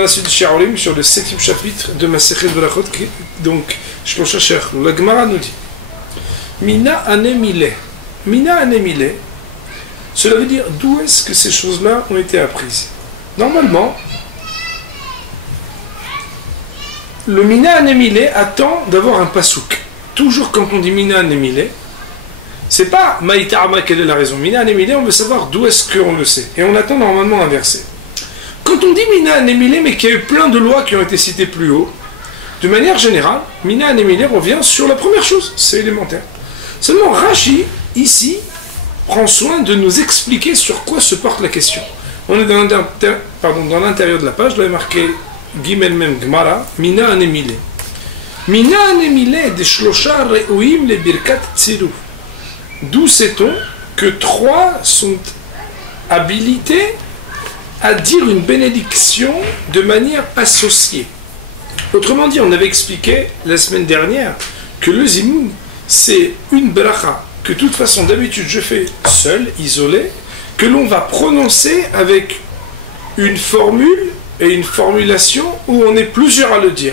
À la suite de Shi'urim sur le 7e chapitre de Masechet Berachot, donc Shlosha She'achnu. La Gemara nous dit Mina anemile. Mina anemile, cela veut dire d'où est-ce que ces choses-là ont été apprises. Normalement, le Mina anemile attend d'avoir un pasouk. Toujours quand on dit Mina anemile, c'est pas Maïta'ama quelle est la raison. Mina anemile, on veut savoir d'où est-ce qu'on le sait. Et on attend normalement un verset. Quand on dit Mina anemile, mais qu'il y a eu plein de lois qui ont été citées plus haut, de manière générale, Mina anemile revient sur la première chose, c'est élémentaire. Seulement Rashi, ici, prend soin de nous expliquer sur quoi se porte la question. On est dans l'intérieur de la page, là il est marqué Gimel Mem Gmara, Mina anemile. Mina anemile de Shlosha Re'uim le Birkat Tziruf. D'où sait-on que 3 sont habilités à dire une bénédiction de manière associée. Autrement dit, on avait expliqué la semaine dernière que le zimoun, c'est une bracha que de toute façon d'habitude je fais seul, isolé, que l'on va prononcer avec une formule et une formulation où on est plusieurs à le dire.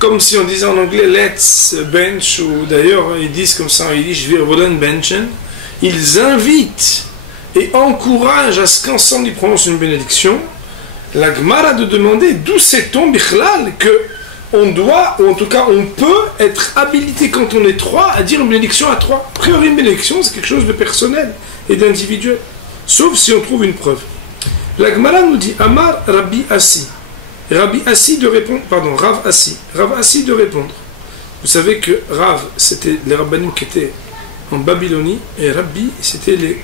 Comme si on disait en anglais let's bench, ou d'ailleurs ils disent comme ça en yiddish wir wollen benchen. Ils invitent et encouragent à ce qu'ensemble ils prononcent une bénédiction. La Gemara de demander d'où sait-on bichlal que on doit, ou en tout cas on peut être habilité quand on est 3 à dire une bénédiction à 3. A priori une bénédiction c'est quelque chose de personnel et d'individuel, sauf si on trouve une preuve. La Gemara nous dit Amar Rabbi Assi. Rabbi Assi de répondre, pardon, Rav Assi. Rav Assi de répondre. Vous savez que Rav c'était les rabbanim qui étaient en Babylonie et Rabbi c'était les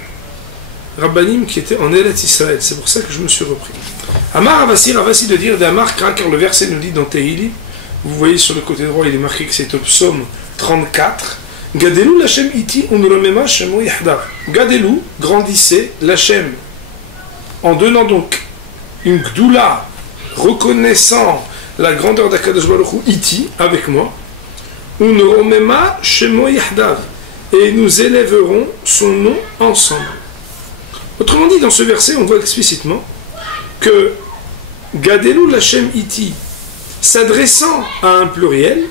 rabbanim qui étaient en Eretz Israël. C'est pour ça que je me suis repris. Amar Rav Assi de dire d'Amar car le verset nous dit dans Tehili. Vous voyez sur le côté droit, il est marqué que c'est au psaume 34. Gadelu l'Hachem iti unromema shemo yahdav. Gadelu, grandissez l'Hachem. En donnant donc une gdoula, reconnaissant la grandeur d'Akadosh Baruch Hu iti, avec moi. Unromema shemo yahdav. Et nous élèverons son nom ensemble. Autrement dit, dans ce verset, on voit explicitement que Gadelu l'Hachem iti, s'adressant à un pluriel,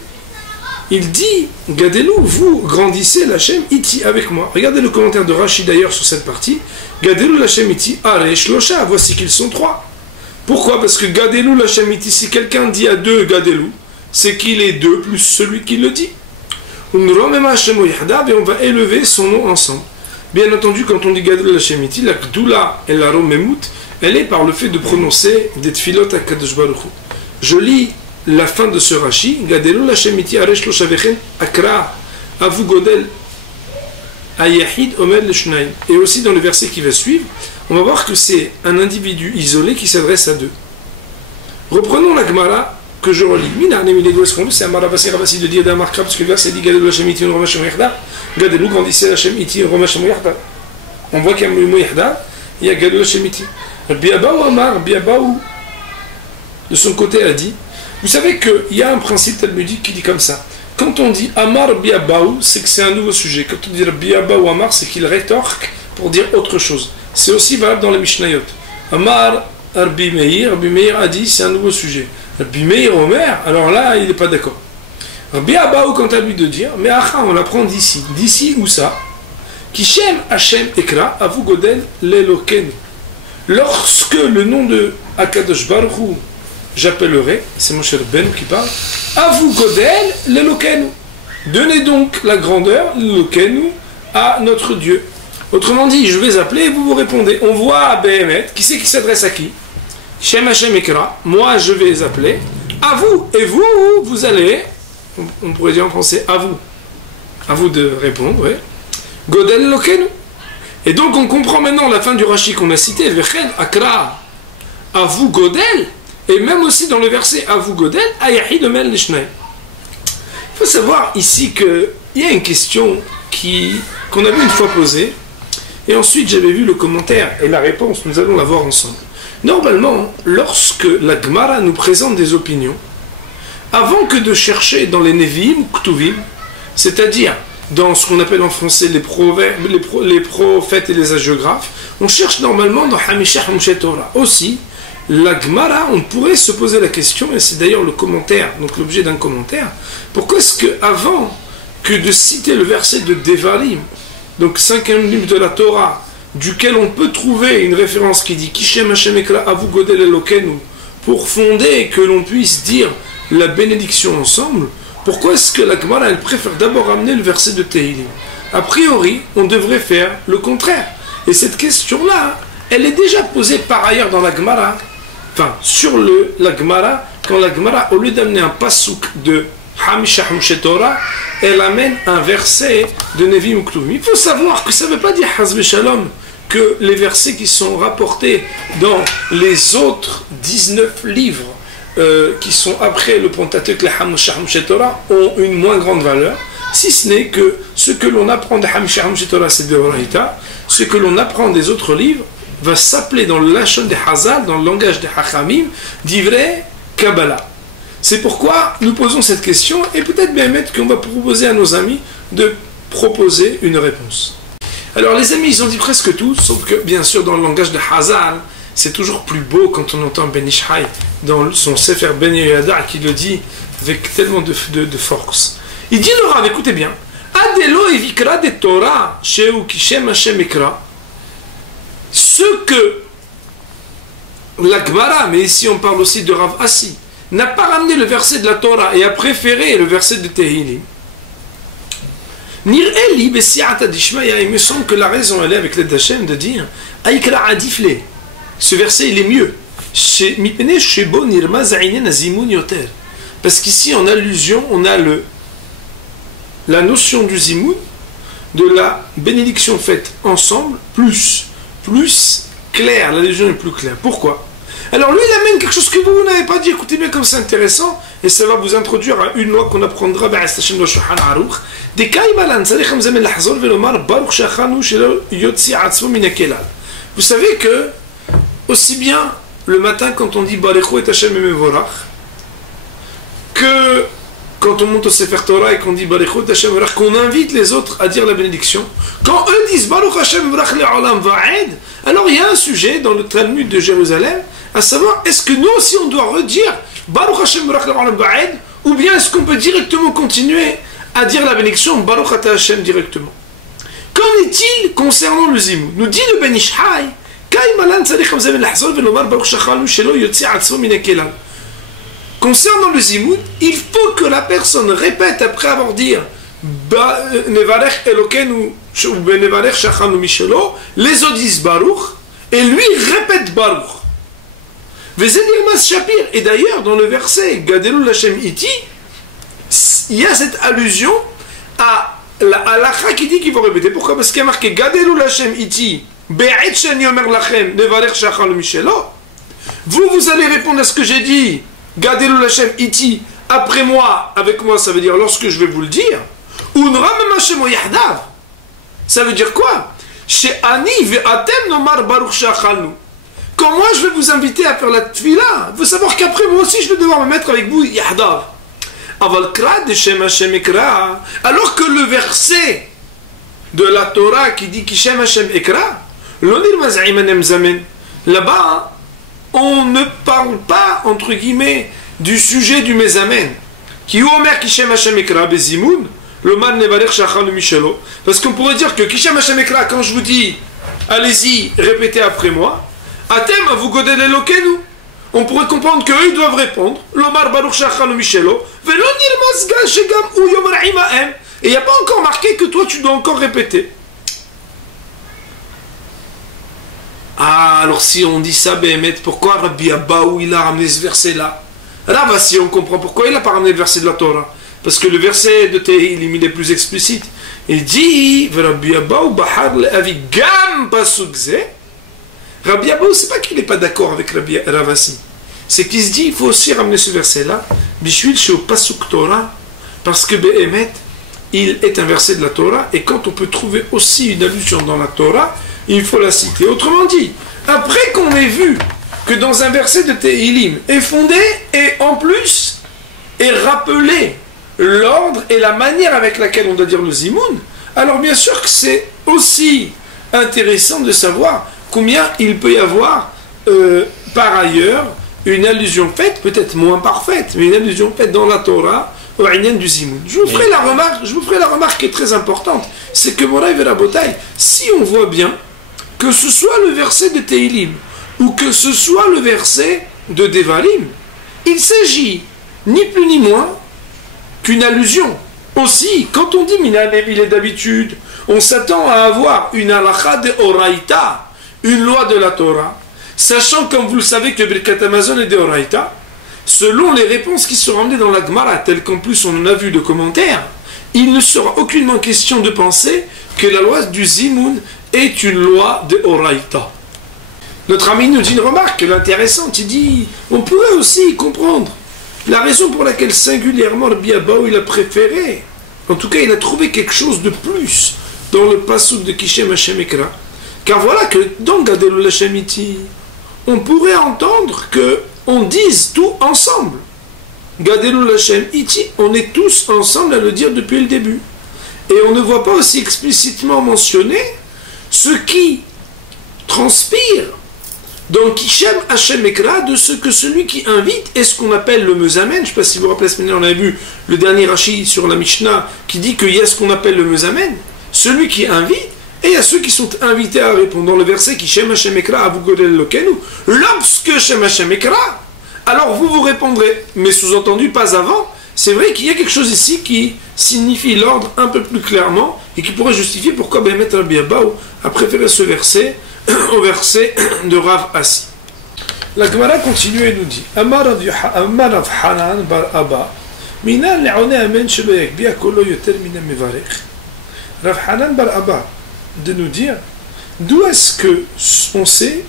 il dit Gadelu, vous grandissez l'Hachem iti avec moi. Regardez le commentaire de Rashi d'ailleurs sur cette partie. Gadelu l'Hachem iti are shlosha, voici qu'ils sont 3. Pourquoi? Parce que Gadelu l'Hachem iti, si quelqu'un dit à 2 Gadelu, c'est qu'il est 2 plus celui qui le dit. Et on va élever son nom ensemble. Bien entendu, quand on dit Gadelu l'Hachem iti, la Gdoula et la Romemut, elle est par le fait de prononcer des tfilot à Kadosh Baruch Hu. Je lis la fin de ce Rashi. Gadelu l'Hachem iti aresh lo shavechen akra avu godel ayahid omer l'shnaim. Et aussi dans le verset qui va suivre, on va voir que c'est un individu isolé qui s'adresse à 2. Reprenons la Gemara que je relis. Mina anemile d'où est-ce qu'on dit? C'est Amar Ravasi de dire d'Amarkra parce que le verset dit Gadelu l'Hachem iti unroma shemo yahda. Gadelu grandissez l'Hachem iti unroma shemo yahda. On voit qu'il y a le mot yahda, il y a Gadelu l'Hachem iti. Rabbi Abaou Amar, Rabbi Abaou de son côté a dit, vous savez qu'il y a un principe talmudique qui dit comme ça. Quand on dit Amar Biabaou, c'est que c'est un nouveau sujet. Quand on dit Biabaou Amar, c'est qu'il rétorque pour dire autre chose. C'est aussi valable dans les Mishnayot. Amar Rabbi Meir a dit c'est un nouveau sujet. Rabbi Meir Omer, alors là il n'est pas d'accord. Rabbi Abaou quant à lui de dire, mais aha, on l'apprend d'ici. D'ici où ça? Kishem Hashem Ekra Avu Godel Leloken. Lorsque le nom de Akadosh Baruch Hu j'appellerai, c'est mon cher Ben qui parle, Avu Godel l'Elokenu. Donnez donc la grandeur, l'Elokenu, à notre Dieu. Autrement dit, je vais appeler et vous vous répondez. On voit à Behemet, qui c'est qui s'adresse à qui? Shem Hashem Ekra, moi je vais appeler, à vous, et vous, vous allez, on pourrait dire en français, à vous de répondre, ouais. Godel l'Elokenu. Et donc on comprend maintenant la fin du Rashi qu'on a cité, Vechen Akra, Avu Godel. Et même aussi dans le verset Avu Godel, Ayahid Omel Lishnai. Il faut savoir ici qu'il y a une question qu'on avait une fois posée, et ensuite j'avais vu le commentaire et la réponse, nous allons la voir ensemble. Normalement, lorsque la Gemara nous présente des opinions, avant que de chercher dans les Nevi'im, Ktuvim, c'est-à-dire dans ce qu'on appelle en français les prophètes et les hagiographes, on cherche normalement dans Hamisha Hamshet Torah. Aussi, la Gemara, on pourrait se poser la question, et c'est d'ailleurs le commentaire, donc l'objet d'un commentaire, pourquoi est-ce que avant que de citer le verset de Devarim, donc 5e livre de la Torah, duquel on peut trouver une référence qui dit Kishem Hashem Ekra Avu Godel Elokenu, pour fonder que l'on puisse dire la bénédiction ensemble, pourquoi est-ce que la Gemara elle préfère d'abord amener le verset de Tehillim? A priori, on devrait faire le contraire. Et cette question-là, elle est déjà posée par ailleurs dans la Gemara, enfin sur la Gemara, quand la Gemara, au lieu d'amener un pasouk de Hamisha Hamshe Torah, elle amène un verset de Nevi Muktoum. Il faut savoir que ça ne veut pas dire Hazbe Shalom que les versets qui sont rapportés dans les autres 19 livres qui sont après le Pentateuch, la Hamisha Hamshe Torah, ont une moins grande valeur, si ce n'est que ce que l'on apprend de Hamisha Hamshe Torah, c'est de Horaïta, ce que l'on apprend des autres livres va s'appeler dans le Lachon de Hazal, dans le langage des Hachamim, d'Ivrei Kabbalah. C'est pourquoi nous posons cette question et peut-être bien mettre qu'on va proposer à nos amis de proposer une réponse. Alors les amis, ils ont dit presque tout, sauf que bien sûr dans le langage de Hazal, c'est toujours plus beau quand on entend Ben Ishai dans son Sefer Ben Yehoyada qui le dit avec tellement de force. Il dit le Rav, écoutez bien, Adelo evikra de Torah sheu kishem Hashem ekra, ce que la Gemara, mais ici on parle aussi de Rav Assi, n'a pas ramené le verset de la Torah et a préféré le verset de Tehillim. Nir'eli besi'ata dishmaya, il me semble que la raison elle est avec l'aide d'Hachem de dire Aïkra adifle, ce verset il est mieux. Parce qu'ici en allusion on a la notion du zimoun, de la bénédiction faite ensemble, plus claire, l'allusion est plus claire. Pourquoi? Alors lui, il amène quelque chose que vous n'avez pas dit. Écoutez bien comme c'est intéressant, et ça va vous introduire à une loi qu'on apprendra dans le Shulchan Aruch. Vous savez que, aussi bien le matin quand on dit Barechu et Hashem et Mevorach, que quand on monte au Sefer Torah et qu'on dit Barechu et Hashem Mevorach, qu'on invite les autres à dire la bénédiction, quand eux disent Baruch Hashem Mevorach le'olam va'ed, alors il y a un sujet dans le Talmud de Jérusalem, à savoir, est-ce que nous aussi on doit redire Baruch Hashem Baruch Le'olam Va'ed, ou bien est-ce qu'on peut directement continuer à dire la bénédiction Baruch Ata Hashem directement? Qu'en est-il concernant le Zimoun? Nous dit le Ben Ishai, concernant le Zimoun, il faut que la personne répète après avoir dit Nevarech Elokenu ou Nevarech Shachanu Mishelo, les autres disent Baruch, et lui répète Baruch. Et d'ailleurs, dans le verset Gadelu Lashem Iti, il y a cette allusion à la halakha qui dit qu'il faut répéter. Pourquoi? Parce qu'il y a marqué Gadelu Lashem Iti, Be'et Sheni Omer Lachem, Nevarech Shachal Mishelo. Vous allez répondre à ce que j'ai dit, Gadelu Lashem Iti, après moi, avec moi, ça veut dire lorsque je vais vous le dire. Unram Hashem Yahdav. Ça veut dire quoi? Chez Ani Ve'atem Nomar Baruch Shachalnu. Quand moi je vais vous inviter à faire la tfila, il faut savoir qu'après moi aussi je vais devoir me mettre avec vous yahdav. Alors que le verset de la Torah qui dit Kishem Hashem Ekra, là-bas on ne parle pas entre guillemets du sujet du mezamen. Qui omer Kishem Hashem Ekra bezimoun, le man nevaler shachal mishelo. Parce qu'on pourrait dire que Kishem Hashem Ekra, quand je vous dis allez-y, répétez après moi. Atem avu godel elokenu. On pourrait comprendre qu'eux ils doivent répondre. Lomar baruch shachal mishelo. Velo nirmaz gal shegam ou yomer imaem. Et il n'y a pas encore marqué que toi tu dois encore répéter. Ah, alors si on dit ça, Béhémet, pourquoi Rabbi Abaou il a ramené ce verset-là? Là, si on comprend pourquoi il n'a pas ramené le verset de la Torah. Parce que le verset de Tehillim il est plus explicite. Il dit Rabbi Abaou bahar le'avi gam pasukze. Rabbi Abaou, c'est pas qu'il n'est pas d'accord avec Rabbi Ravasi. C'est qu'il se dit, il faut aussi ramener ce verset-là, Bishvil Sheo Pasuk Torah, parce que Béhémet, il est un verset de la Torah, et quand on peut trouver aussi une allusion dans la Torah, il faut la citer. Autrement dit, après qu'on ait vu que dans un verset de Tehillim est fondé, et en plus, est rappelé l'ordre et la manière avec laquelle on doit dire le Zimoun, alors bien sûr que c'est aussi intéressant de savoir combien il peut y avoir par ailleurs une allusion faite, peut-être moins parfaite, mais une allusion faite dans la Torah au Inyan du Zimoun. Je vous ferai la remarque qui est très importante, c'est que Moraï Verabotaï, si on voit bien que ce soit le verset de Teilim ou que ce soit le verset de Devarim, il s'agit ni plus ni moins qu'une allusion. Aussi, quand on dit Minan Emile d'habitude, on s'attend à avoir une halakha de Oraïta, une loi de la Torah, sachant, comme vous le savez, que Birkat Amazon est de Oraïta, selon les réponses qui sont ramenées dans la Gemara, telles qu'en plus on en a vu de commentaires, il ne sera aucunement question de penser que la loi du Zimoun est une loi de Oraïta. Notre ami nous dit une remarque intéressante, il dit, on pourrait aussi comprendre la raison pour laquelle singulièrement le Biabao il a préféré, en tout cas il a trouvé quelque chose de plus dans le passouk de Kishem Hashem Ekra, car voilà que dans Gadelul Hashem Iti, on pourrait entendre que on dise tout ensemble. Gadelul Hashem Iti, on est tous ensemble à le dire depuis le début. Et on ne voit pas aussi explicitement mentionner ce qui transpire dans Kishem Hashem Ekra de ce que celui qui invite est ce qu'on appelle le Mezamen. Je ne sais pas si vous vous rappelez, on avait vu le dernier Rashi sur la Mishnah qui dit qu'il y a ce qu'on appelle le Mezamen, celui qui invite, et il y a ceux qui sont invités à répondre. Dans le verset Kishem Hashem Ekra Avu Godel Lokenu, lorsque Shem Hashem Ekra, alors vous répondrez, mais sous-entendu pas avant. C'est vrai qu'il y a quelque chose ici qui signifie l'ordre un peu plus clairement et qui pourrait justifier pourquoi Bémet Rabbi Abaou a préféré ce verset au verset de Rav Assi. La Gemara continue et nous dit Amar Rav Hanan bar Abba Minan le'one amen shelo yakbiya kolo yoter mina mevarech. Rav Hanan bar Abba de nous dire d'où est-ce que on sait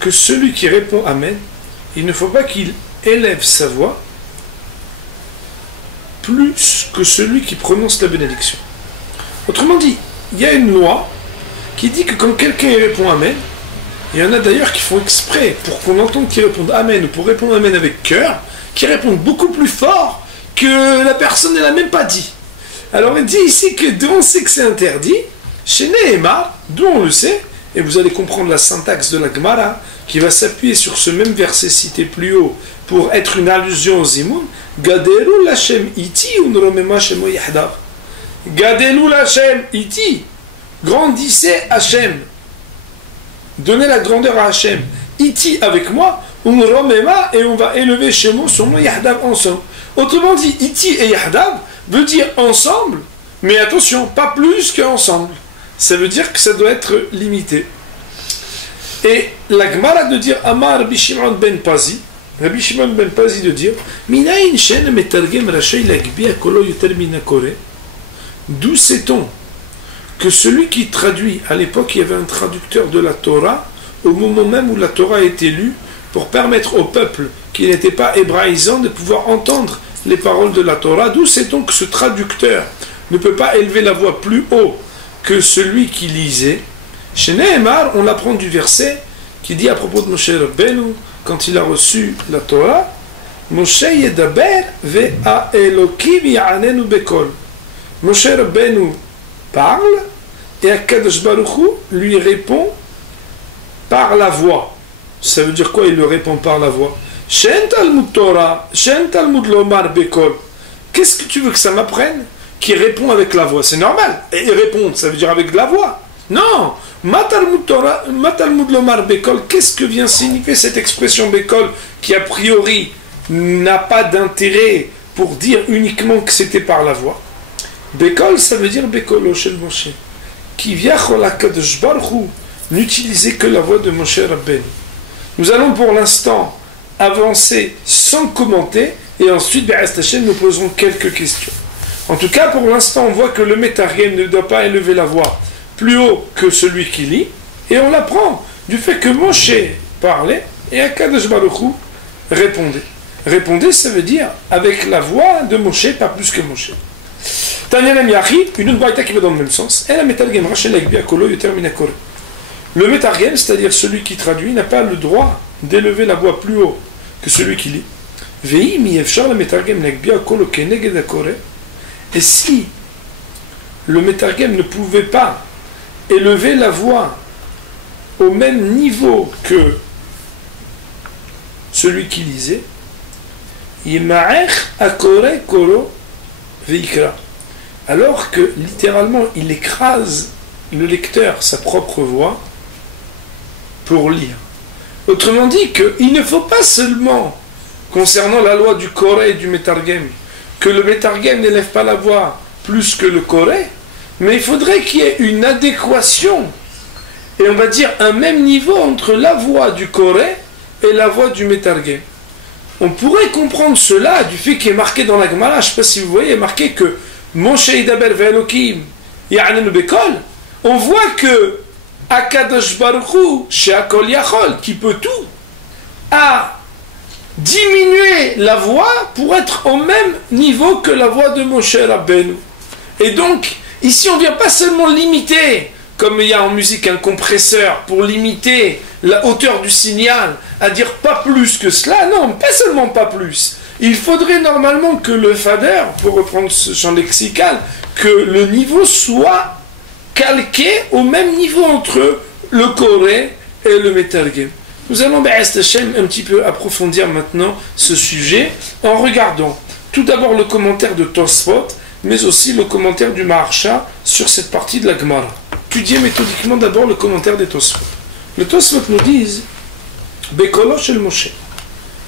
que celui qui répond amen, il ne faut pas qu'il élève sa voix plus que celui qui prononce la bénédiction. Autrement dit, il y a une loi qui dit que quand quelqu'un répond Amen, il y en a d'ailleurs qui font exprès pour qu'on entende qu'ils répondent Amen ou pour répondre Amen avec cœur, qui répondent beaucoup plus fort que la personne ne l'a même pas dit. Alors il dit ici que d'où on sait que c'est interdit, chez Nehemar, d'où on le sait, et vous allez comprendre la syntaxe de la Gemara qui va s'appuyer sur ce même verset cité plus haut pour être une allusion au Zimoun. Gadelou l'Hashem iti ou nromema shemo yahdav. Gadelou l'Hashem iti. Grandissez Hachem. Donnez la grandeur à Hachem. Iti avec moi, unromema, et on va élever shemo son nom yahdav ensemble. Autrement dit, iti et yahdav veut dire ensemble, mais attention, pas plus qu'ensemble. Ça veut dire que ça doit être limité. Et la Gemara de dire Amar Rabbi Shimon ben Pazi, Rabbi Shimon ben Pazi de dire Minayin shen metargem rachei lagbiya kolo yoter mina kore. D'où sait-on que celui qui traduit, à l'époque il y avait un traducteur de la Torah, au moment même où la Torah a été lue, pour permettre au peuple qui n'était pas hébraïsant de pouvoir entendre les paroles de la Torah, d'où sait-on que ce traducteur ne peut pas élever la voix plus haut que celui qui lisait. Chez Nehemar, on apprend du verset qui dit à propos de Moshe Rabbeinu, quand il a reçu la Torah, Moshe yedaber ve'a Elokim ya'anenu bekol. Moshe Rabbeinu parle et Akadosh Baruch Hu lui répond par la voix. Ça veut dire quoi? Il lui répond par la voix. Shen Talmud Torah, Shen Talmud Lomar bekol. Qu'est-ce que tu veux que ça m'apprenne? Qui répond avec la voix. C'est normal. Et répondre, ça veut dire avec de la voix. Non. Matalmud Lomar Bekol, qu'est-ce que vient signifier cette expression Bekol qui a priori n'a pas d'intérêt pour dire uniquement que c'était par la voix? Bekol, ça veut dire Bekolo shel Moshe. Qui vient Kadosh Baruch Hu n'utilisait que la voix de Moshe Rabbeinu. Nous allons pour l'instant avancer sans commenter et ensuite, Be'ez Hashem, nous poserons quelques questions. En tout cas, pour l'instant, on voit que le Métargem ne doit pas élever la voix plus haut que celui qui lit, et on l'apprend du fait que Moshe parlait et Akadosh Baruch Hu répondait. Répondait, ça veut dire avec la voix de Moshe, pas plus que Moshe. Tanyanem Yachi, une autre braïta qui va dans le même sens. Et la Métargem Rachel Ekbia Kolo Yoter Mina Kore. Le Métargem, c'est-à-dire celui qui traduit, n'a pas le droit d'élever la voix plus haut que celui qui lit. Vei mi efshar la Métargem Ekbia Kolo Keneged Kore. Et si le Métargem ne pouvait pas élever la voix au même niveau que celui qui lisait, Yima'ech akore koro veikra. Alors que littéralement il écrase le lecteur, sa propre voix, pour lire. Autrement dit qu'il ne faut pas seulement, concernant la loi du Koré et du Metargem, que le Metargem n'élève pas la voix plus que le Koré, mais il faudrait qu'il y ait une adéquation, et on va dire un même niveau entre la voix du Koré et la voix du Metargem. On pourrait comprendre cela du fait qu'il est marqué dans la Gemara, je ne sais pas si vous voyez, il est marqué que Moshe Yidaber ve'Elokim ya'anenu bekol. On voit que Akadosh Baruch Hu, She'akol Yachol, qui peut tout, a diminué la voix pour être au même niveau que la voix de Moshe Rabbeinu. Et donc, ici on ne vient pas seulement limiter, comme il y a en musique un compresseur, pour limiter la hauteur du signal, à dire pas plus que cela, non, pas seulement pas plus. Il faudrait normalement que le fader, pour reprendre ce champ lexical, que le niveau soit calqué au même niveau entre le Koré et le Metargem. Nous allons un petit peu approfondir maintenant ce sujet en regardant tout d'abord le commentaire de Tosfot, mais aussi le commentaire du Maharsha sur cette partie de la Gemara. Étudiez méthodiquement d'abord le commentaire des Tosfot. Les Tosfot nous disent Bekolo shel Moshe.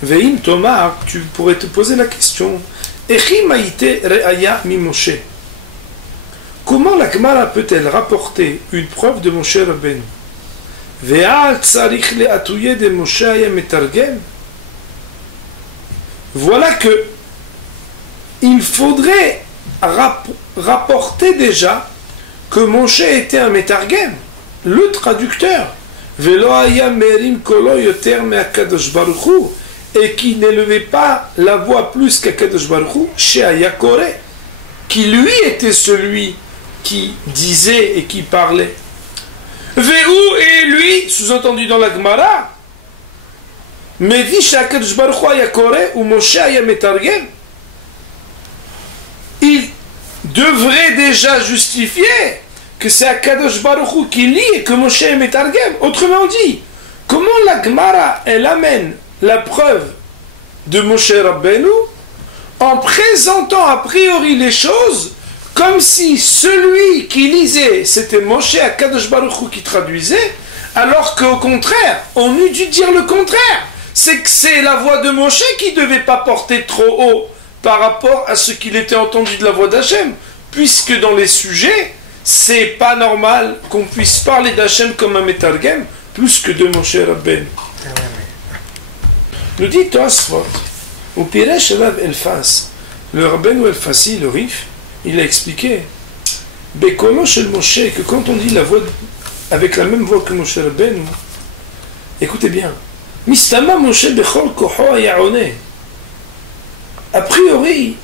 Veim Tomar, tu pourrais te poser la question Echi maïte re'aya mi Moshe. Comment la Gemara peut-elle rapporter une preuve de Moshe Rabbeinu? Ve'al tzarich le'atouye de Moshe aya metargem. Voilà que il faudrait rapporter déjà que Moshe était un metargem, le traducteur. Ve'lo aya merim kolo yoter me'akadosh baruch hu, et qui n'élevait pas la voix plus qu'Akadosh Baruch Hu, She'aya Koré, qui lui était celui qui disait et qui parlait. Ve'u et lui, sous-entendu dans la Gemara, mais vi she'Akadosh Baruch Hu aya Koré ou Moshe aya metargem, il devrait déjà justifier que c'est Akadosh Baruch Hu qui lit et que Moshe est metargem. Autrement dit, comment la Gemara elle amène la preuve de Moshe Rabbeinu en présentant a priori les choses comme si celui qui lisait c'était Moshe Akadosh Baruch Hu qui traduisait, alors qu'au contraire on eût dû dire le contraire, c'est que c'est la voix de Moshe qui ne devait pas porter trop haut par rapport à ce qu'il était entendu de la voix d'Hachem, puisque dans les sujets c'est pas normal qu'on puisse parler d'Hachem comme un metargem plus que de Moshe Rabbeinu. Nous dit Tosfot, au Piresh Rav Elfas, le Rabbeinu Elfasi, le Rif, il a expliqué, Bekolo shel Moshe, que quand on dit la voix avec la même voix que Moshe Rabbeinu, écoutez bien, Mistama Moshe bechol koho yaone. A priori,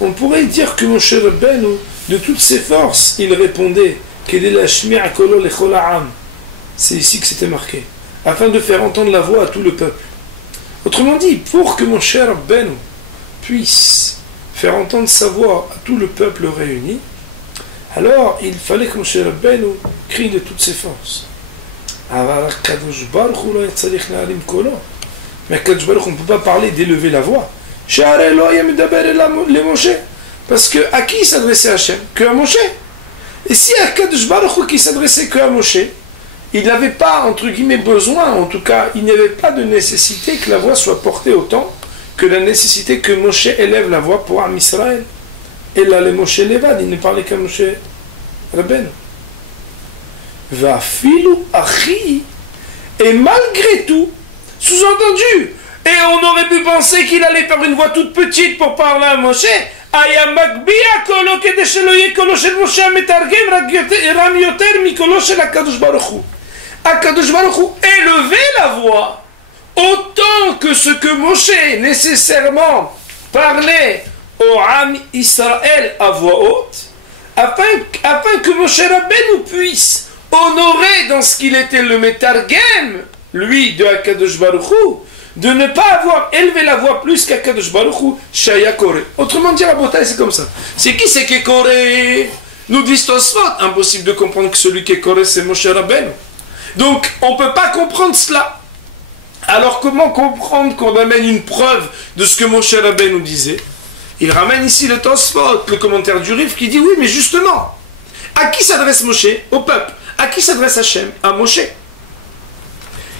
on pourrait dire que Moshe Rabbeinu, de toutes ses forces, il répondait, Kedel hashmi'a kolo lechol ha'am. C'est ici que c'était marqué, afin de faire entendre la voix à tout le peuple. Autrement dit, pour que mon cher Rabbeinu puisse faire entendre sa voix à tout le peuple réuni, alors il fallait que mon cher Rabbeinu crie de toutes ses forces. Mais Akadosh Baruch Hu, on ne peut pas parler d'élever la voix. Parce que à qui s'adressait Hachem? Que à Moshe. Et si Akadosh Baruch Hu qui s'adressait que à Moshe, il n'avait pas, entre guillemets, besoin, en tout cas, il n'y avait pas de nécessité que la voix soit portée autant que la nécessité que Moshe élève la voix pour Am Israël. Et là, les Moshe Levad, il ne parlait qu'à Moshe Rabbeinu. Va filou achi, et malgré tout, sous-entendu, et on aurait pu penser qu'il allait faire une voix toute petite pour parler à Moshe, Ayamakbia kolo kedesheloye kolo shel Moshe metargem ram yoter mi kolo shel Akadosh Baruch Hu. Akadosh Baruch Hu élevait la voix autant que ce que Moshe nécessairement parlait au Am Israël à voix haute, afin que Moshe Rabbeinu puisse honorer dans ce qu'il était le metargem, lui de Akadosh Baruch Hu, de ne pas avoir élevé la voix plus qu'Akadosh Baruch Hu, Shaya Koré. Autrement dit, la bataille c'est comme ça. C'est qui c'est qui est Koré? Nous disent Tosfot, impossible de comprendre que celui qui est Koré c'est Moshe Rabbeinu. Donc on ne peut pas comprendre cela. Alors comment comprendre qu'on amène une preuve de ce que Moshe Rabbeinu nous disait? Il ramène ici le Tosfot, le commentaire du Rif, qui dit oui, mais justement, à qui s'adresse Moshe? Au peuple. À qui s'adresse Hachem? À Moshe.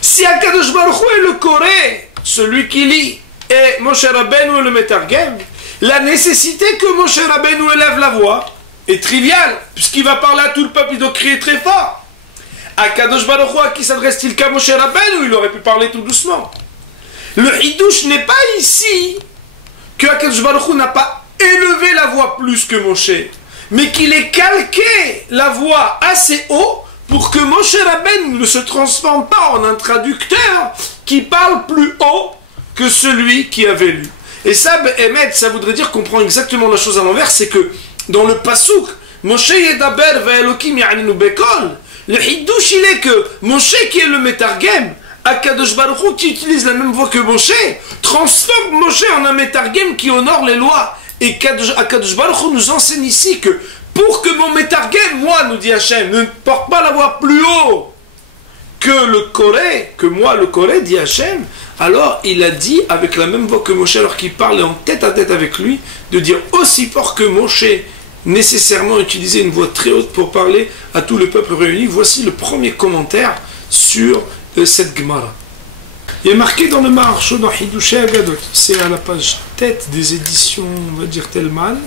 Si Akadosh Baruch Hu est le Koré, celui qui lit, et Moshe Rabbeinu est le Metargem, la nécessité que Moshe Rabbeinu élève la voix est triviale, puisqu'il va parler à tout le peuple, il doit crier très fort. Akadosh Baruch Hu, à qui s'adresse-t-il qu'à Moshe Rabbeinu? Il aurait pu parler tout doucement. Le Hidouche n'est pas ici que Akadosh Baruch Hu n'a pas élevé la voix plus que Moshe, mais qu'il ait calqué la voix assez haut pour que Moshe Rabbeinu ne se transforme pas en un traducteur qui parle plus haut que celui qui avait lu. Et ça, Emet, ça voudrait dire qu'on prend exactement la chose à l'envers, c'est que dans le Pasuk, Moshe Yedaber ve'elokim ya'aninu bekol, le Hiddush il est que Moshe qui est le Metargem, Akadosh Baruch Hu qui utilise la même voix que Moshe, transforme Moshe en un Metargem qui honore les lois. Et Akadosh Baruch Hu nous enseigne ici que pour que mon Metargem, moi, nous dit Hachem, ne porte pas la voix plus haut que le Koré, que moi le Koré, dit Hachem, alors il a dit avec la même voix que Moshe, alors qu'il parlait en tête à tête avec lui, de dire aussi fort que Moshe, nécessairement utiliser une voix très haute pour parler à tout le peuple réuni. Voici le premier commentaire sur cette Gemara. Il est marqué dans le Maharsho, dans Hiddushei Agadot, c'est à la page tête des éditions, on va dire Telman.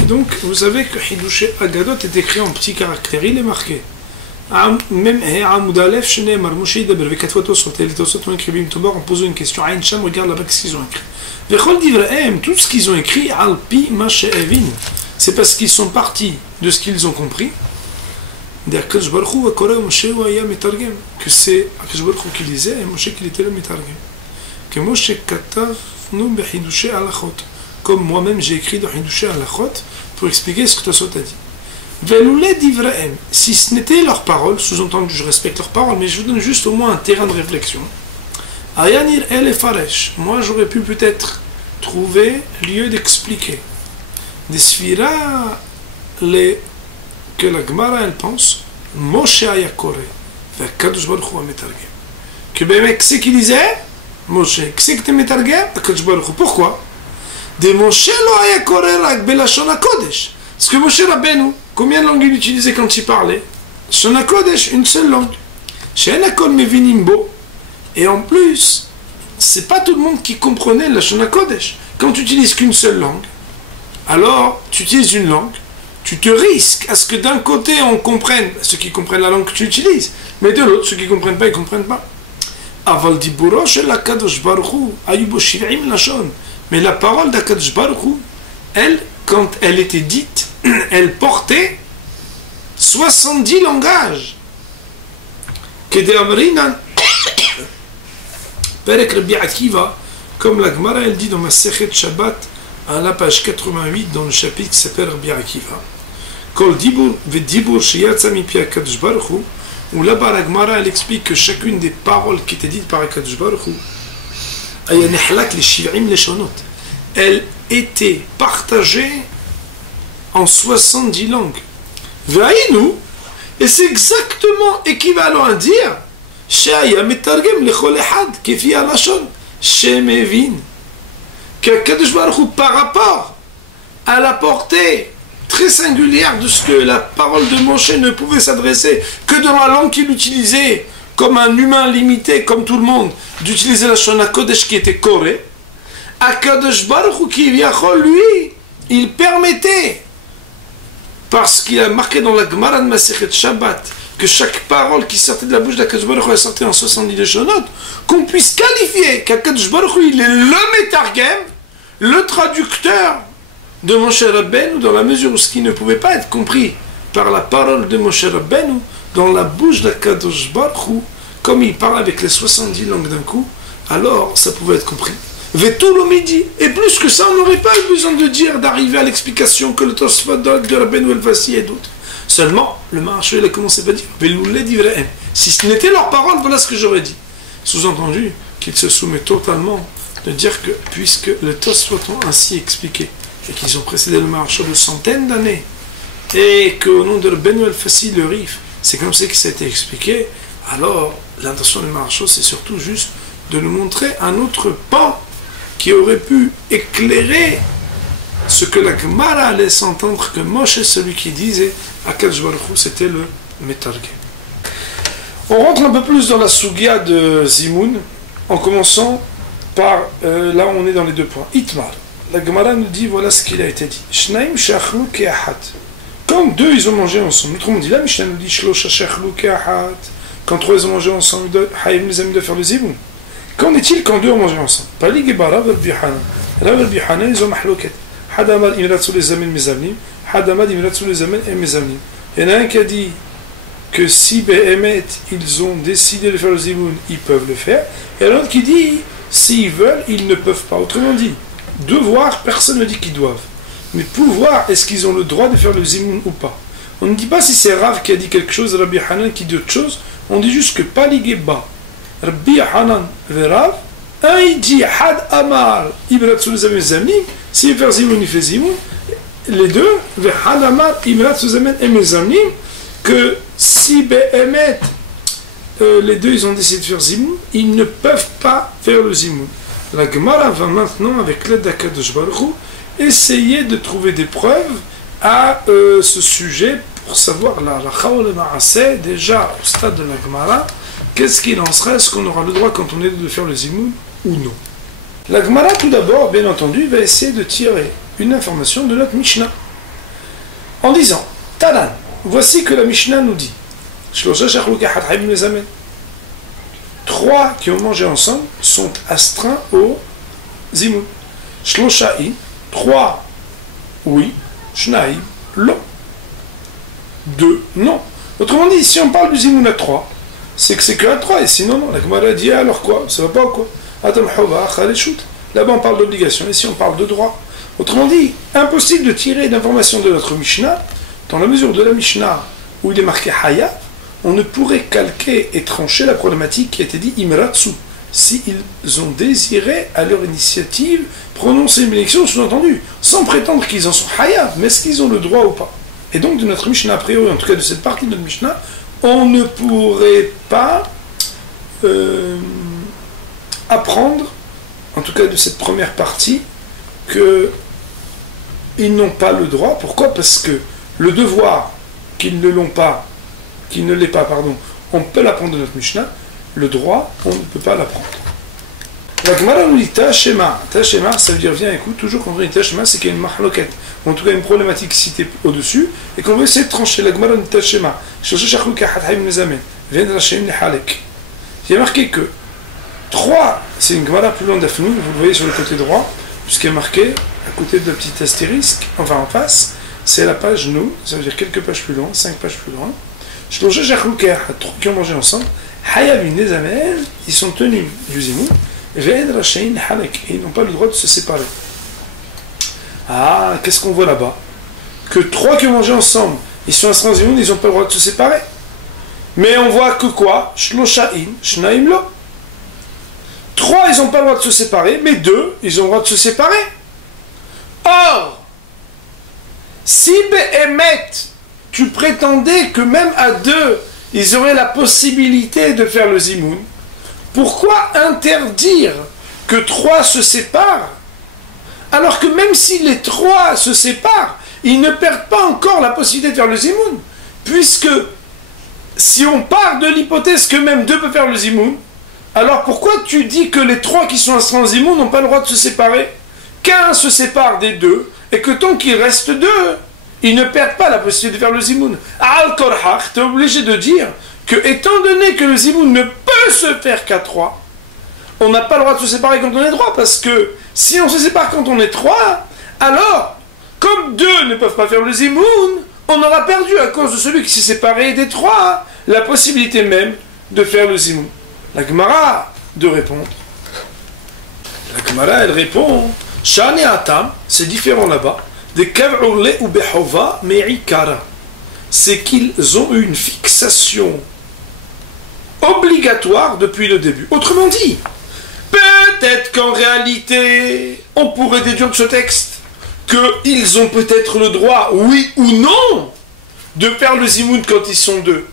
Et donc, vous savez que Hiddushei Agadot est écrit en petits caractères, il est marqué. Même Amoud Aleph, Sheneemar, Moshe Yidaber, avec 4 fois Tosot, et les Tosot ont écrit Bim Tobar en posant une question. Aïn Sham, regarde là-bas ce qu'ils ont écrit. Vechol Divrahem, tout ce qu'ils ont écrit, Alpi Mashe Evin, c'est parce qu'ils sont partis de ce qu'ils ont compris. Que c'est Akadosh Baruch Hu qui lisait et Moshe qui était le Metargem. Que Moshe Katav nous Hiddushei Halachot. Comme moi-même j'ai écrit dans Hiddushei Halachot pour expliquer ce que Tosot a dit. Veloulé Divrahem, si ce n'était leurs paroles, sous-entendu je respecte leurs paroles, mais je vous donne juste au moins un terrain de réflexion. Ayanir El et Faresh, moi j'aurais pu peut-être trouver lieu d'expliquer. Des Sphira, que la Gemara elle pense, Moshe Ayakore, Akadosh Baruch Hu Metargem. Que Bémek, c'est qui disait Moshe, c'est que tu Metargem, Akadosh Baruch Hu. Pourquoi? De Moshe lo Ayakore rak belashon hakodesh. Parce que Moshe Rabbeinu, combien de langues il utilisait quand il parlait? Shon hakodesh, une seule langue. She'en hakol mevinim bo. Et en plus, c'est pas tout le monde qui comprenait la Shon hakodesh. Quand tu utilises qu'une seule langue, alors tu utilises une langue, tu te risques à ce que d'un côté on comprenne ceux qui comprennent la langue que tu utilises, mais de l'autre, ceux qui ne comprennent pas, ils ne comprennent pas. Aval diburo shel Akadosh Baruch Hu ayu bo 70 lashon. Mais la parole d'Akadosh Baruch Hu, elle, quand elle était dite, elle portait 70 langages. Kede amrinan Perek Rabbi Akiva, comme la Gemara elle dit dans ma Sechet Shabbat, à la page 88 dans le chapitre qui s'appelle Rabbi Akiva. Kol dibur vedibur sheyatsa mipi Akadosh Baruch Hu, où là-bas la Gemara elle explique que chacune des paroles qui étaient dites par Akadosh Baruch Hu, aya nehlak le 70 leshonot, elle était partagée en 70 langues. Ve'ayinu, et c'est exactement équivalent à dire she'aya metargem lechol echad kefi halashon shemevin. Qu'Akadosh Baruch Hu, par rapport à la portée très singulière de ce que la parole de Moshe ne pouvait s'adresser que dans la langue qu'il utilisait, comme un humain limité, comme tout le monde, d'utiliser la Shon HaKodesh qui était Koré, Akadosh Baruch Hu qui lui, il permettait, parce qu'il a marqué dans la Gemara de Masechet Shabbat, que chaque parole qui sortait de la bouche d'Akadosh Baruch Hu est sortie en 70 leshonot, qu'on puisse qualifier qu'Akadosh Baruch Hu, il est le Metargem, le traducteur de Moshe Rabbeinu, dans la mesure où ce qui ne pouvait pas être compris par la parole de Moshe Rabbeinu, dans la bouche d'Akadosh Baruch Hu, comme il parle avec les 70 langues d'un coup, alors ça pouvait être compris. Vetou le midi, et plus que ça, on n'aurait pas eu besoin de dire, d'arriver à l'explication que le Tosfot de Rabbeinu El-Fassi et d'autres. Seulement, le Maharsho il a commencé par dire Veloulé divrahem. Si ce n'était leur parole, voilà ce que j'aurais dit. Sous-entendu qu'il se soumet totalement de dire que, puisque les Tosfot ont ainsi expliqué, et qu'ils ont précédé le Maharsho de centaines d'années, et qu'au nom de Rabbeinu El-Fassi, le Rif, c'est comme ça que ça a été expliqué, alors l'intention du Maharsho, c'est surtout juste de nous montrer un autre pan qui aurait pu éclairer ce que la Gemara laisse entendre que Moshe est celui qui disait Akadosh Baruch Hu, c'était le Metargem. On rentre un peu plus dans la Sugia de Zimoun en commençant par là où on est dans les deux points. Itmar. La Gemara nous dit voilà ce qu'il a été dit. Shnaim shachlu ke'ahat. Quand deux ils ont mangé ensemble, autrement dit, la Mishnah nous dit Shlosha shachlu ke'ahat. Quand trois ils ont mangé ensemble, Haïm les amis de faire le Zimoun. Qu'en est-il quand deux ont mangé ensemble? Pali Gebara Rav Bihana. Rav Bihana ils ont mahlouket. Hadamad imratsu les amin mezamnim. Hadamad imratsu les amin et mezamnim. Il y en a un qui a dit que si Behemet ils ont décidé de faire le Zimoun, ils peuvent le faire. Et l'autre qui dit s'ils veulent, ils ne peuvent pas. Autrement dit, devoir, personne ne dit qu'ils doivent. Mais pouvoir, est-ce qu'ils ont le droit de faire le Zimoun ou pas? On ne dit pas si c'est Rav qui a dit quelque chose, Rabbi Hanan qui dit autre chose. On dit juste que Pali Geba, Rabbi Hanan et Rav, un il dit Had Amar, Ibratsu les amin zamnim, s'il fait Zimoun, il fait Zimoun. Les deux, Had Amar, Ibratsu les amin et zamnim, que si Behemet, les deux ils ont décidé de faire Zimoun, ils ne peuvent pas faire le Zimoun. La Gemara va maintenant, avec l'aide d'Akadosh Baruch Hu, essayer de trouver des preuves à ce sujet pour savoir la Chaol et Maaseh, déjà au stade de la Gemara, qu'est-ce qu'il en serait, est-ce qu'on aura le droit quand on est de faire le Zimoun ou non. La Gemara tout d'abord, bien entendu, va essayer de tirer une information de notre Mishnah en disant Tanan, voici que la Mishnah nous dit trois qui ont mangé ensemble sont astreints au Zimoun. Shlosha'i, trois, oui, Shnaï, lo. Deux, non. Autrement dit, si on parle du Zimoun à trois, c'est que c'est que à trois, et sinon, non. La Gemara dit alors quoi? Ça va pas ou quoi? Là-bas on parle d'obligation, et si on parle de droit. Autrement dit, impossible de tirer d'informations de notre Mishnah, dans la mesure de la Mishnah où il est marqué Haya, on ne pourrait calquer et trancher la problématique qui a été dit Imratsu, si ils ont désiré à leur initiative prononcer une bénédiction, sous-entendu, sans prétendre qu'ils en sont Haya, mais est-ce qu'ils ont le droit ou pas? Et donc de notre Mishnah, a priori, en tout cas de cette partie de notre Mishnah, on ne pourrait pas apprendre, en tout cas de cette première partie, qu'ils n'ont pas le droit. Pourquoi? Parce que le devoir qu'ils ne l'ont pas, qu'il ne l'est pas, pardon, on peut l'apprendre de notre Mishnah, le droit, on ne peut pas l'apprendre. La Gemara nous dit Tashema. Tashema, ça veut dire viens, écoute, toujours quand on dit Tashema, c'est qu'il y a une mahloket, en tout cas une problématique citée au-dessus, et qu'on veut essayer de trancher. La Gemara nous dit Tashema. Il y a marqué que 3, c'est une Gemara plus loin d'Afnou, vous le voyez sur le côté droit, puisqu'il est marqué à côté de la petite astérisque, enfin en face, c'est la page nous, ça veut dire quelques pages plus loin, 5 pages plus loin. Trois qui ont mangé ensemble, ils sont tenus du Zimoun, et ils n'ont pas le droit de se séparer. Ah, qu'est-ce qu'on voit là-bas? Que 3 qui ont mangé ensemble, ils sont astreints au Zimoun, ils n'ont pas le droit de se séparer. Mais on voit que quoi? 3, ils n'ont pas le droit de se séparer, mais 2, ils ont le droit de se séparer. Or, si Behemet, tu prétendais que même à 2, ils auraient la possibilité de faire le Zimoun, pourquoi interdire que 3 se séparent, alors que même si les 3 se séparent, ils ne perdent pas encore la possibilité de faire le Zimoun, puisque si on part de l'hypothèse que même 2 peuvent faire le Zimoun, alors pourquoi tu dis que les 3 qui sont astreints au Zimoun n'ont pas le droit de se séparer? Qu'un se sépare des 2, et que tant qu'il reste 2, ils ne perdent pas la possibilité de faire le Zimoun. Al-Korhach, tu es obligé de dire que, étant donné que le Zimoun ne peut se faire qu'à 3, on n'a pas le droit de se séparer quand on est 3, parce que si on se sépare quand on est 3, alors, comme 2 ne peuvent pas faire le Zimoun, on aura perdu à cause de celui qui s'est séparé des 3, la possibilité même de faire le Zimoun. La Gemara de répondre. La Gemara, elle répond, Shani Atam, c'est différent là-bas, de Kav'urle ou Behova Me'ikara. C'est qu'ils ont eu une fixation obligatoire depuis le début. Autrement dit, peut-être qu'en réalité, on pourrait déduire de ce texte qu'ils ont peut-être le droit, oui ou non, de faire le Zimoun quand ils sont 2.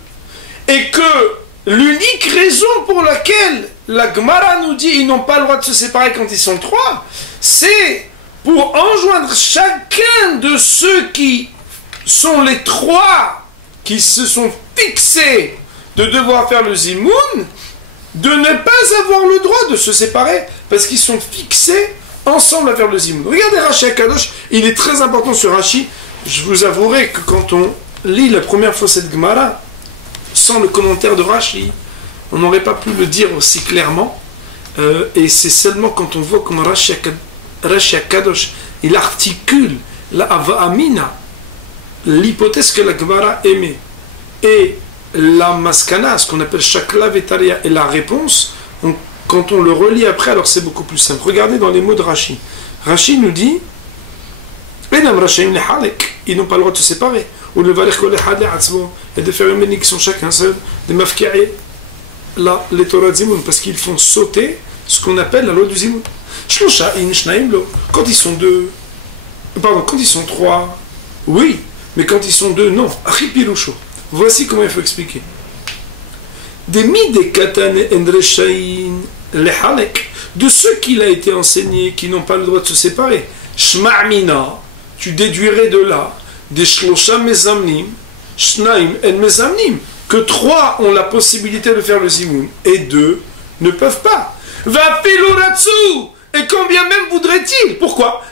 Et que l'unique raison pour laquelle la Gemara nous dit ils n'ont pas le droit de se séparer quand ils sont trois, c'est pour enjoindre chacun de ceux qui sont les trois qui se sont fixés de devoir faire le zimoun, de ne pas avoir le droit de se séparer parce qu'ils sont fixés ensemble à faire le zimoun. Regardez Rashi Akadosh, il est très important sur Rashi. Je vous avouerai que quand on lit la première fois cette Gemara, sans le commentaire de Rashi, on n'aurait pas pu le dire aussi clairement. Et c'est seulement quand on voit comment Rashi Akadosh, il articule la Avamina, l'hypothèse que la Gemara émet, et la Maskana, ce qu'on appelle Shakla Vetaria, et la réponse, quand on le relit après, alors c'est beaucoup plus simple. Regardez dans les mots de Rashi. Rashi nous dit ils n'ont pas le droit de se séparer. Ou le et de faire une bénédiction chacun seul, de mafki'e les Torah Zimoun, parce qu'ils font sauter ce qu'on appelle la loi du Zimoun. Quand ils sont deux, pardon, quand ils sont trois, oui, mais quand ils sont deux, non. Voici comment il faut expliquer. De ceux qu'il a été enseigné qui n'ont pas le droit de se séparer. Shma'mina, tu déduirais de là des shlosha mezamnim, shnaim en mezamnim, que trois ont la possibilité de faire le zimoun et deux ne peuvent pas. Va piluratsu, et combien même voudrait-il? Pourquoi?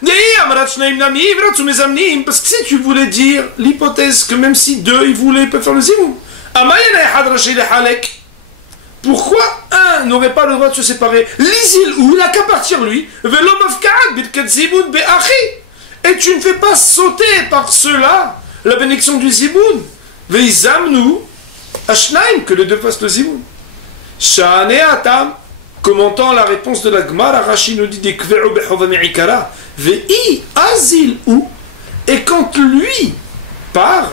Parce que si tu voulais dire l'hypothèse que même si deux ils voulaient, ils peuvent faire le zimoun. Pourquoi un n'aurait pas le droit de se séparer? L'izil ou il n'a qu'à partir lui. Et tu ne fais pas sauter par cela la bénédiction du ziboun. Veizamnu ashnaim, que les deux fassent le ziboun. Shane atam, commentant la réponse de la Gemara, Rashi nous dit des kve'u bechova me'ikara. Vei azil ou, et quand lui part,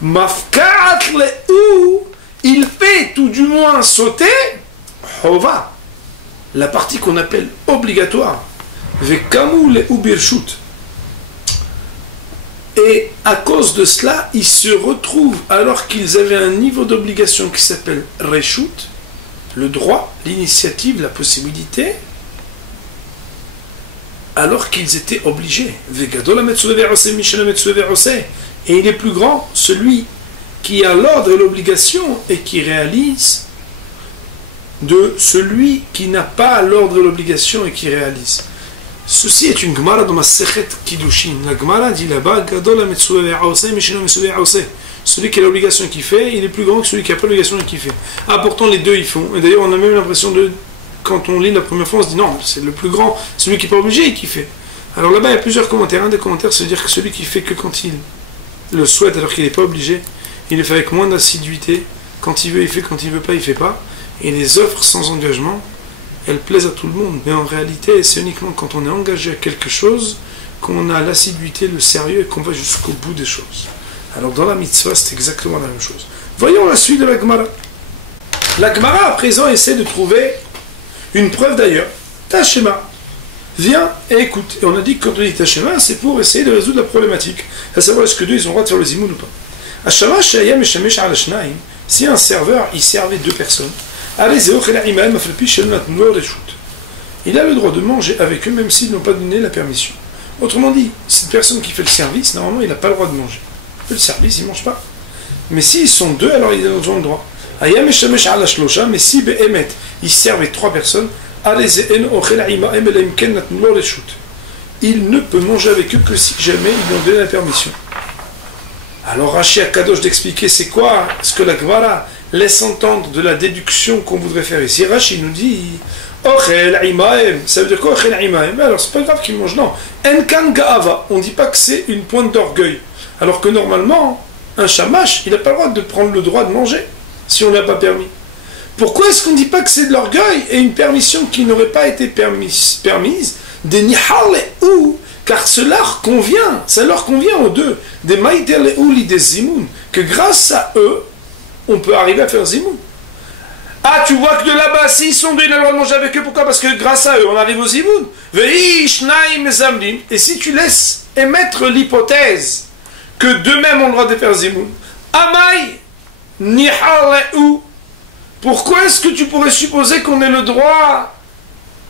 mafka'at le'u, il fait tout du moins sauter Hova, la partie qu'on appelle obligatoire. Vekamu le'u birshut. Et à cause de cela, ils se retrouvent, alors qu'ils avaient un niveau d'obligation qui s'appelle Reshut, le droit, l'initiative, la possibilité, alors qu'ils étaient obligés. Et il est plus grand, celui qui a l'ordre et l'obligation et qui réalise, de celui qui n'a pas l'ordre et l'obligation et qui réalise. Ceci est une Gemara dans ma Sechet Kiddushin. La Gemara dit là-bas, celui qui a l'obligation qui fait, il est plus grand que celui qui n'a pas l'obligation et qui fait. Ah, pourtant les deux ils font. Et d'ailleurs, on a même l'impression de, quand on lit la première fois, on se dit non, c'est le plus grand, celui qui n'est pas obligé et qui fait. Alors là-bas, il y a plusieurs commentaires. Un des commentaires, c'est de dire que celui qui fait que quand il le souhaite, alors qu'il n'est pas obligé, il le fait avec moins d'assiduité. Quand il veut, il fait. Quand il ne veut pas, il ne fait pas. Et les œuvres sans engagement, elles plaisent à tout le monde. Mais en réalité, c'est uniquement quand on est engagé à quelque chose qu'on a l'assiduité, le sérieux et qu'on va jusqu'au bout des choses. Alors dans la mitzvah, c'est exactement la même chose. Voyons la suite de la Gemara. La Gemara, à présent, essaie de trouver une preuve d'ailleurs. Tashema. Viens et écoute. Et on a dit que quand on dit Tashema, c'est pour essayer de résoudre la problématique. À savoir, est-ce que deux, ils ont le droit de faire le zimoun ou pas. Si un serveur, il servait deux personnes, il a le droit de manger avec eux, même s'ils n'ont pas donné la permission. Autrement dit, cette personne qui fait le service, normalement, il n'a pas le droit de manger. Il fait le service, il ne mange pas. Mais s'ils sont deux, alors ils ont le droit. Mais si ils servent avec trois personnes, il ne peut manger avec eux que si jamais ils lui ont donné la permission. Alors Rashi Akadosh d'expliquer c'est quoi ce que la Gemara laisse entendre de la déduction qu'on voudrait faire ici. Rashi nous dit Ochel Imaem, ça veut dire quoi Ochel Imaem? Alors c'est pas grave qu'il mange, non. Enkan Gaava, on dit pas que c'est une pointe d'orgueil. Alors que normalement, un shamash, il n'a pas le droit de prendre le droit de manger si on ne l'a pas permis. Pourquoi est-ce qu'on ne dit pas que c'est de l'orgueil et une permission qui n'aurait pas été permise des nihal ou car cela convient, ça leur convient aux deux, des maïtel ou des zimoun, que grâce à eux, on peut arriver à faire zimoun. Ah, tu vois que de là-bas, s'ils sont deux, il a le droit de manger avec eux, pourquoi? Parce que grâce à eux, on arrive au zimoun. Et si tu laisses émettre l'hypothèse que d'eux-mêmes ont le droit de faire zimoun, amai nihal ou Pourquoi est-ce que tu pourrais supposer qu'on ait le droit,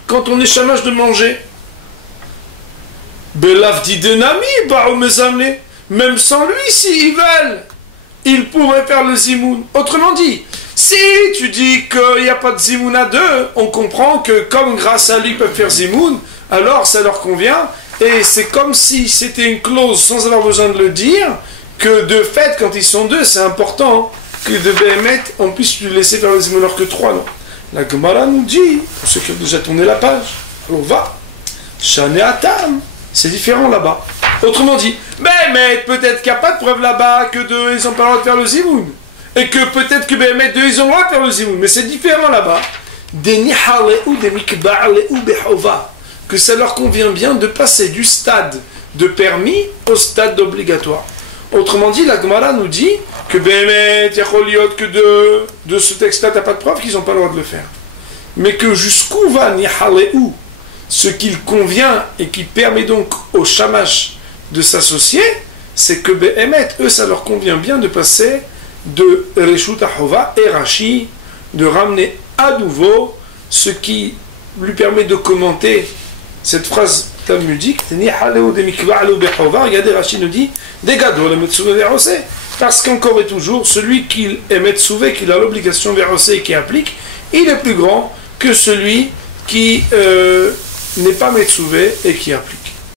quand on est chômage, de manger? Belavdi denami, baoumezamne. Même sans lui, s'ils veulent, ils pourraient faire le zimoun. Autrement dit, si tu dis qu'il n'y a pas de zimoun à deux, on comprend que comme grâce à lui ils peuvent faire zimoun, alors ça leur convient. Et c'est comme si c'était une clause, sans avoir besoin de le dire, que de fait, quand ils sont deux, c'est important que de Béhémet, on puisse lui laisser faire le zimoun alors que trois, non. La Gemara nous dit, pour ceux qui ont déjà tourné la page, on va, Shane Atam, c'est différent là-bas. Autrement dit, Béhémet, peut-être qu'il n'y a pas de preuve là-bas que deux, ils n'ont pas le droit de faire le zimoun. Et que peut-être que Béhémet, deux, ils ont le droit de faire le zimoun. Mais c'est différent là-bas. Des nihale ou des mikba'ale ou behova. Que ça leur convient bien de passer du stade de permis au stade d'obligatoire. Autrement dit, la Gemara nous dit que Béhémet, Yacholiot, que de ce texte-là, tu n'as pas de preuve qu'ils n'ont pas le droit de le faire. Mais que jusqu'où va nihale ou ce qu'il convient et qui permet donc au shamash de s'associer, c'est que Béhémet, eux, ça leur convient bien de passer de Reshut Ahova et Rashi, de ramener à nouveau ce qui lui permet de commenter cette phrase talmudique. Regardez, Rashi nous dit parce qu'encore et toujours, celui qui est Metsouvé, qui a l'obligation Verosé et qui applique, il est plus grand que celui qui n'est pas Metsouvé et qui applique.